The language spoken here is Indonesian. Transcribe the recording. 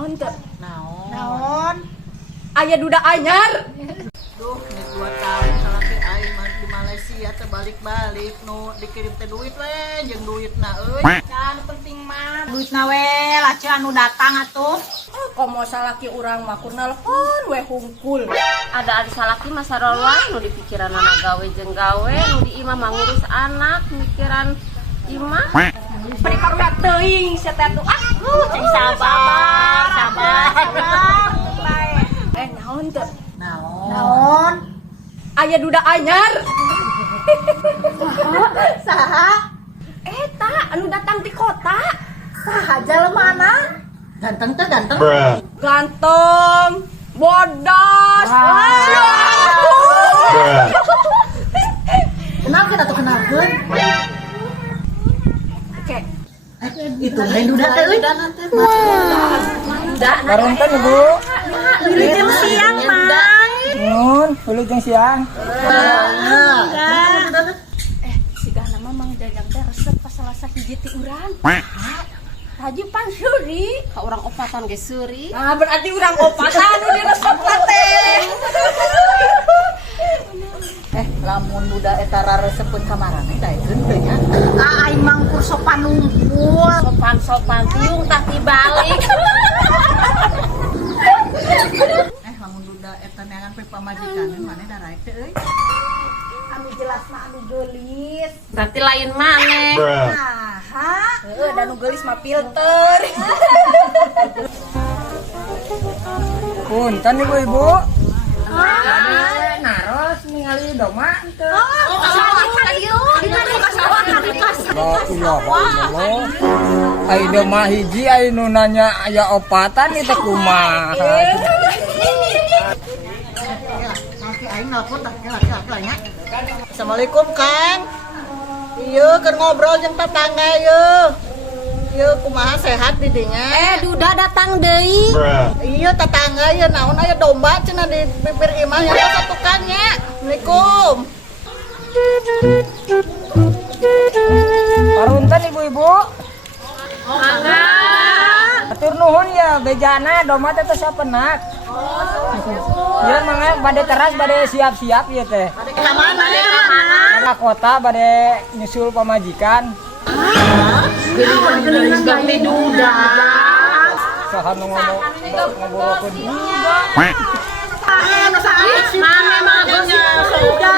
Naon teh? Naon? Aya duda anyar. Duh, ini 2 tahun salaki aing mah di Malaysia teh balik-balik nu dikirim teh duit we jeung duitna euy. Can penting mah duitna we laceun anu datang atuh. Komo salaki urang mah kur nelpon we hungkul. Ada salaki mah sarolwah nu di pikiran anak gawe jeung gawe, nu di imah mah ngurus anak, mikiran imah. Bari karunya teuing sia teh atuh. Cek sabar. Naon teh? Naon? Aya duda anyar. Saha? Eta anu datang di kota. Saha jalemana? Ganteng teh ganteng. Ganteng, bodas. Kenalkeun atuh kenalkeun. Oke. Itu lain duda teh euy. Duda. Karonten Ibu. Lili jam siang mah. Nun, hulu jeung siang. Sigah nama Mang Jajang teh resep pas Salasa hiji ti urang. Tadi pan seuri. Ka urang opatan ge seuri. Ah berarti urang opatan anu diresep teh. Lamun duda eta raresepkeun ka marane daekeun teh nya. Aing mangkur sopan nunggul. Sopan tiung tah dibalik. Lamun duda eta neangan pe pamajikan mane da raek teh euy. Anu jelas mah anu geulis. Berarti lain maneh. Aha. Heeh, da nu geulis mah filter. Punten Ibu. Naros ningali doma teu. Ai doma hiji ai nu nanya aya opatan itu kumaha. Kaki aing nelpon tah kela nya. Assalamualaikum Kang. Ieu keur ngobrol jeung tetangga ieu. Ieu kumaha sehat di dinya? Duda datang deui. Iya tetangga ieu naon aya domba cenah di bibir imah nya satu tukang nya. Assalamualaikum. Parunten Ibu-ibu. Atur nuhun ya bejana doma teh sapenak. Ya mangga bade teras bade siap-siap ieu teh. Ka mana? Ka kota bade nyusul pamajikan. Gelis ganti duda. Saha nu ngoborokeun duda. Mane mah geus sudah.